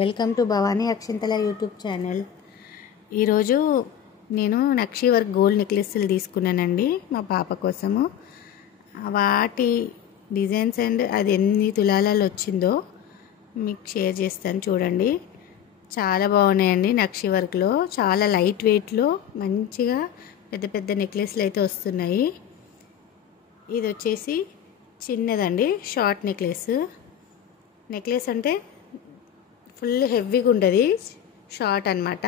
Welcome to Bhavani Akshintala YouTube channel. ఈరోజు నేను నక్షి work gold నెక్లెస్లు తీసుకున్నానండి మా పాప కోసము. వాటి డిజైన్స్ అండ్ అది ఎన్ని తులాలలో వచ్చిందో మీకు షేర్ చేస్తాను, చూడండి. చాలా బాగున్నాయండి. నక్షి వర్క్లో చాలా లైట్ వెయిట్లో మంచిగా పెద్ద పెద్ద నెక్లెస్లు అయితే వస్తున్నాయి. ఇది వచ్చేసి చిన్నదండి, షార్ట్ నెక్లెస్ అంటే ఫుల్ హెవీగా ఉంటుంది, షార్ట్ అన్నమాట.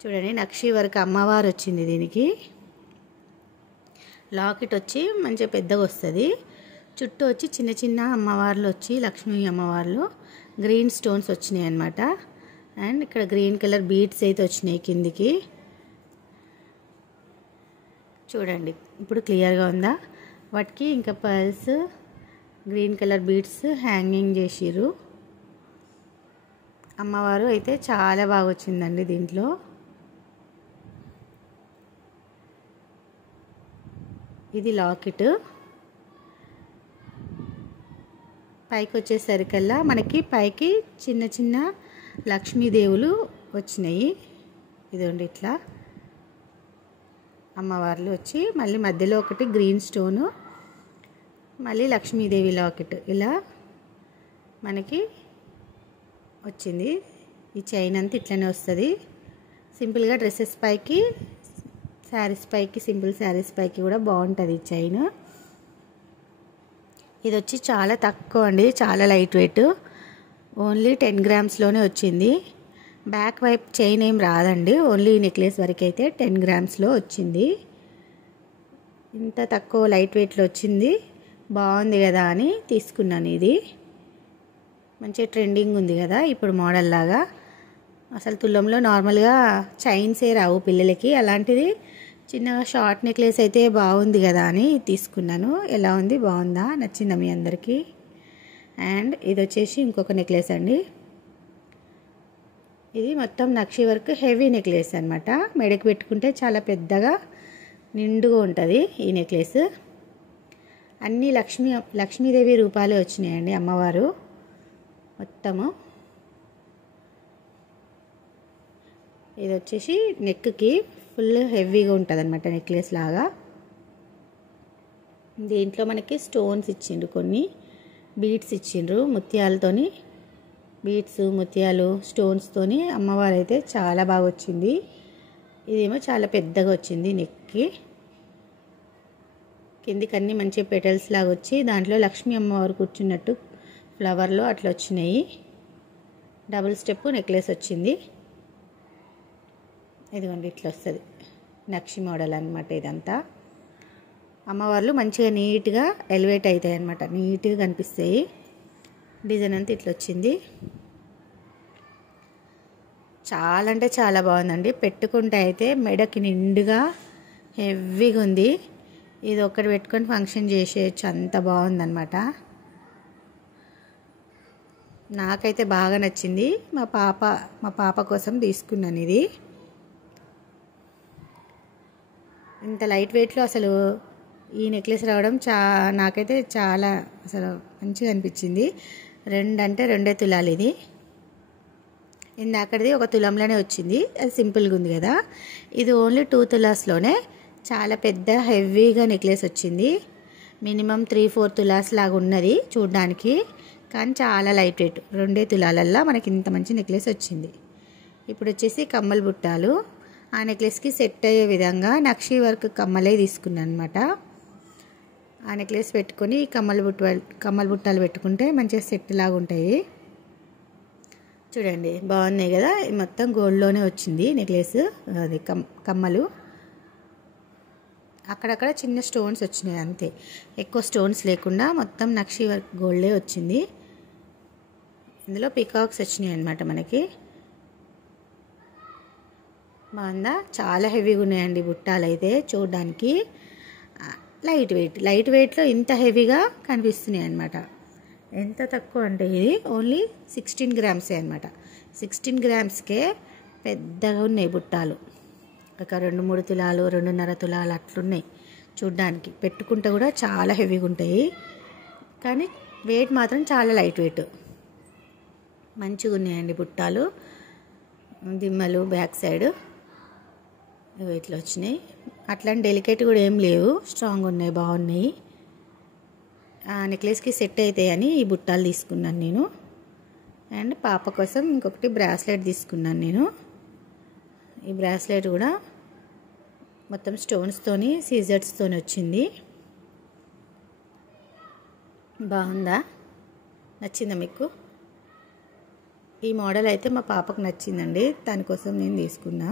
చూడండి, నక్షి వర్క్ అమ్మవారు వచ్చింది. దీనికి లాకెట్ వచ్చి మంచిగా పెద్దగా వస్తుంది. చుట్టూ వచ్చి చిన్న చిన్న అమ్మవార్లు వచ్చి లక్ష్మీ అమ్మవార్లు గ్రీన్ స్టోన్స్ వచ్చినాయి అన్నమాట. అండ్ ఇక్కడ గ్రీన్ కలర్ బీడ్స్ అయితే వచ్చినాయి కిందికి. చూడండి ఇప్పుడు క్లియర్గా ఉందా. వాటికి ఇంకా pearls green colour beads hanging చేసిర్రు. అమ్మవారు అయితే చాలా బాగా వచ్చిందండి. దీంట్లో ఇది లాకెట్. పైకి వచ్చేసరికల్లా మనకి పైకి చిన్న చిన్న లక్ష్మీదేవులు వచ్చినాయి. ఇదిగోండి ఇట్లా అమ్మవార్లు వచ్చి మళ్ళీ మధ్యలో ఒకటి గ్రీన్ స్టోను, మళ్ళీ లక్ష్మీదేవి లాకెట్ ఇలా మనకి వచ్చింది. ఈ చైన్ అంతా ఇట్లనే వస్తుంది. సింపుల్గా డ్రెస్సెస్ పైకి, శారీస్ పైకి, సింపుల్ శారీస్ పైకి కూడా బాగుంటుంది ఈ చైన్. ఇది వచ్చి చాలా తక్కువ అండి, చాలా లైట్ వెయిట్. ఓన్లీ 10 గ్రామ్స్లోనే వచ్చింది. బ్యాక్ వైపు చైన్ ఏం రాదండి, ఓన్లీ నెక్లెస్ వరకు అయితే 10 గ్రామ్స్లో వచ్చింది. ఇంత తక్కువ లైట్ వెయిట్లో వచ్చింది, బాగుంది కదా అని తీసుకున్నాను. ఇది మంచిగా ట్రెండింగ్ ఉంది కదా ఇప్పుడు మోడల్ లాగా. అసలు తులంలో నార్మల్గా చైన్సే రావు పిల్లలకి, అలాంటిది చిన్నగా షార్ట్ నెక్లెస్ అయితే బాగుంది కదా అని తీసుకున్నాను. ఎలా ఉంది, బాగుందా, నచ్చిందా మీ అందరికీ? అండ్ ఇది వచ్చేసి ఇంకొక నెక్లెస్ అండి. ఇది మొత్తం నక్షి వర్క్ హెవీ నెక్లెస్ అనమాట. మెడకి పెట్టుకుంటే చాలా పెద్దగా నిండుగా ఉంటుంది ఈ నెక్లెస్. అన్నీ లక్ష్మీదేవి రూపాలే వచ్చినాయండి అమ్మవారు మొత్తము. ఇది వచ్చేసి నెక్కి ఫుల్ హెవీగా ఉంటుంది అనమాట, నెక్లెస్ లాగా. దీంట్లో మనకి స్టోన్స్ ఇచ్చిండ్రు, కొన్ని బీడ్స్ ఇచ్చిండ్రు ముత్యాలతోని. బీడ్స్, ముత్యాలు, స్టోన్స్తోని అమ్మవారు అయితే చాలా బాగా వచ్చింది. ఇదేమో చాలా పెద్దగా వచ్చింది నెక్కి. కిందికి అన్నీ మంచి పెటల్స్ లాగా వచ్చి దాంట్లో లక్ష్మీ అమ్మవారు కూర్చున్నట్టు ఫ్లవర్లో అట్లా వచ్చినాయి. డబుల్ స్టెప్ నెక్లెస్ వచ్చింది. ఇదిగోండి ఇట్లా వస్తుంది, నక్షి మోడల్ అనమాట. ఇదంతా అమ్మవార్లు మంచిగా నీట్గా ఎలివేట్ అవుతాయి అన్నమాట, నీట్గా కనిపిస్తాయి. డిజైన్ అంతా ఇట్లా వచ్చింది. చాలా అంటే చాలా బాగుందండి. పెట్టుకుంటే అయితే మెడకి నిండుగా హెవీగా ఉంది. ఇది ఒక్కటి పెట్టుకొని ఫంక్షన్ చేసేయచ్చు, అంత బాగుందన్నమాట. నాకైతే బాగా నచ్చింది. మా పాప కోసం తీసుకున్నాను ఇది. ఇంత లైట్ వెయిట్లో అసలు ఈ నెక్లెస్ రావడం నాకైతే చాలా అసలు మంచిగా అనిపించింది. 2 అంటే 2 తులాలు. ఇది ఇందాకది 1 తులంలోనే వచ్చింది, అది సింపుల్గా ఉంది కదా. ఇది ఓన్లీ 2 తులాస్లోనే చాలా పెద్ద హెవీగా నెక్లెస్ వచ్చింది. మినిమం 3-4 తులాస్ లాగా ఉన్నది చూడ్డానికి, కానీ చాలా లైట్ వెయిట్. 2 తులాలల్లో మనకి ఇంత మంచి నెక్లెస్ వచ్చింది. ఇప్పుడు వచ్చేసి కమ్మల బుట్టాలు. ఆ నెక్లెస్కి సెట్ అయ్యే విధంగా నక్షి వర్క్ కమ్మలే తీసుకున్నాను అనమాట. ఆ నెక్లెస్ పెట్టుకొని కమ్మల బుట్టాలు పెట్టుకుంటే మంచిగా సెట్ లాగా ఉంటాయి. చూడండి బాగున్నాయి కదా. మొత్తం గోల్డ్లోనే వచ్చింది నెక్లెస్, అది కమ్మలు. అక్కడక్కడ చిన్న స్టోన్స్ వచ్చినాయి అంతే, ఎక్కువ స్టోన్స్ లేకుండా మొత్తం నక్షి వర్క్ గోల్డే వచ్చింది. ఇందులో పికాక్స్ వచ్చినాయి అన్నమాట మనకి. బాగుందా, చాలా హెవీగా ఉన్నాయండి బుట్టాలు అయితే చూడడానికి. లైట్ వెయిట్లో ఇంత హెవీగా కనిపిస్తున్నాయి అన్నమాట. ఎంత తక్కువ అంటే ఇది ఓన్లీ 16 గ్రామ్సే అనమాట. 16 గ్రామ్స్కే పెద్దగా ఉన్నాయి బుట్టాలు. ఒక 2-3 తులాలు, 2.5 తులాలు అట్లున్నాయి చూడ్డానికి. పెట్టుకుంటే కూడా చాలా హెవీగా ఉంటాయి, కానీ వెయిట్ మాత్రం చాలా లైట్ వెయిట్. మంచిగా ఉన్నాయండి బుట్టాలు, దిమ్మలు బ్యాక్ సైడ్ ఇట్లా వచ్చినాయి. అట్లాంటి డెలికేట్ కూడా ఏం లేవు, స్ట్రాంగ్ ఉన్నాయి, బాగున్నాయి. ఆ నెక్లెస్కి సెట్ అవుతాయని ఈ బుట్టాలు తీసుకున్నాను నేను. అండ్ పాప కోసం ఇంకొకటి బ్రాస్లెట్ తీసుకున్నాను నేను. ఈ బ్రాస్లెట్ కూడా మొత్తం స్టోన్స్తోని సీజర్స్తోని వచ్చింది. బాగుందా? నచ్చిందా మీకు? ఈ మోడల్ అయితే మా పాపకు నచ్చిందండి, దానికోసం నేను తీసుకున్నా.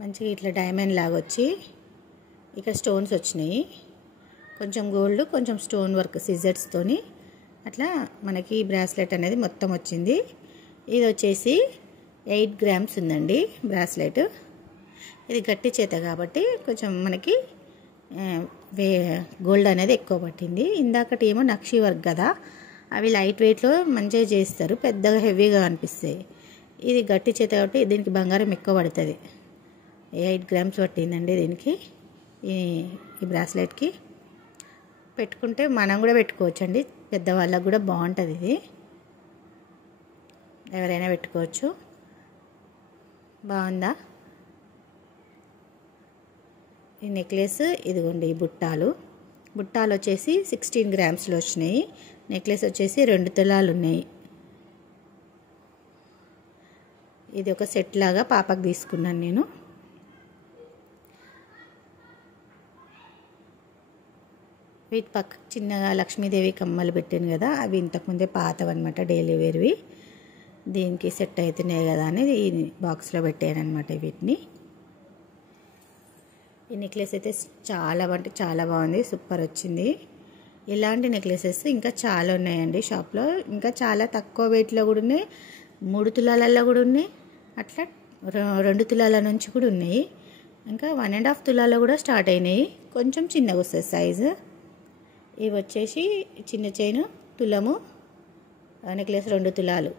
మంచిగా ఇట్లా డైమండ్ లాగా వచ్చి ఇక్కడ స్టోన్స్ వచ్చినాయి, కొంచెం గోల్డ్ కొంచెం స్టోన్ వర్క్ సిజర్స్తోని అట్లా మనకి బ్రాస్లెట్ అనేది మొత్తం వచ్చింది. ఇది వచ్చేసి 8 గ్రామ్స్ ఉందండి బ్రాస్లెట్. ఇది గట్టి చేత కాబట్టి కొంచెం మనకి గోల్డ్ అనేది ఎక్కువ పట్టింది. ఇందాకటి ఏమో నక్షి వర్క్ కదా, అవి లైట్ వెయిట్లో మంచిగా చేస్తారు, పెద్దగా హెవీగా అనిపిస్తాయి. ఇది గట్టి చేత కాబట్టి దీనికి బంగారం ఎక్కువ పడుతుంది. 8 గ్రామ్స్ పట్టిందండి దీనికి, ఈ బ్రాస్లెట్కి. పెట్టుకుంటే మనం కూడా పెట్టుకోవచ్చండి, పెద్దవాళ్ళకు కూడా బాగుంటుంది. ఇది ఎవరైనా పెట్టుకోవచ్చు. బాగుందా? ఈ నెక్లెస్ ఇదిగోండి. ఈ బుట్టాలు వచ్చేసి 16 గ్రామ్స్లో వచ్చినాయి. నెక్లెస్ వచ్చేసి 2 తులాలు ఉన్నాయి. ఇది ఒక సెట్ లాగా పాపకు తీసుకున్నాను నేను. వీటి పక్క చిన్నగా లక్ష్మీదేవి కమ్మలు పెట్టాను కదా, అవి ఇంతకుముందే పాతవన్నమాట, డైలీ వేర్వి. దీనికి సెట్ అవుతున్నాయి కదా అని ఈ బాక్స్లో పెట్టాను అనమాట వీటిని. ఈ నెక్లెస్ అయితే చాలా అంటే చాలా బాగుంది, సూపర్ వచ్చింది. ఇలాంటి నెక్లెసెస్ ఇంకా చాలా ఉన్నాయండి షాప్లో. ఇంకా చాలా తక్కువ వెయిట్లో కూడా ఉన్నాయి, 3 తులాలలో కూడా ఉన్నాయి, అట్లా 2 తులాల నుంచి కూడా ఉన్నాయి. ఇంకా 1.5 తులాలో కూడా స్టార్ట్ అయినాయి, కొంచెం చిన్నగా వస్తుంది సైజు. ఇవి వచ్చేసి చిన్న చైను తులము, నెక్లెస్ 2 తులాలు.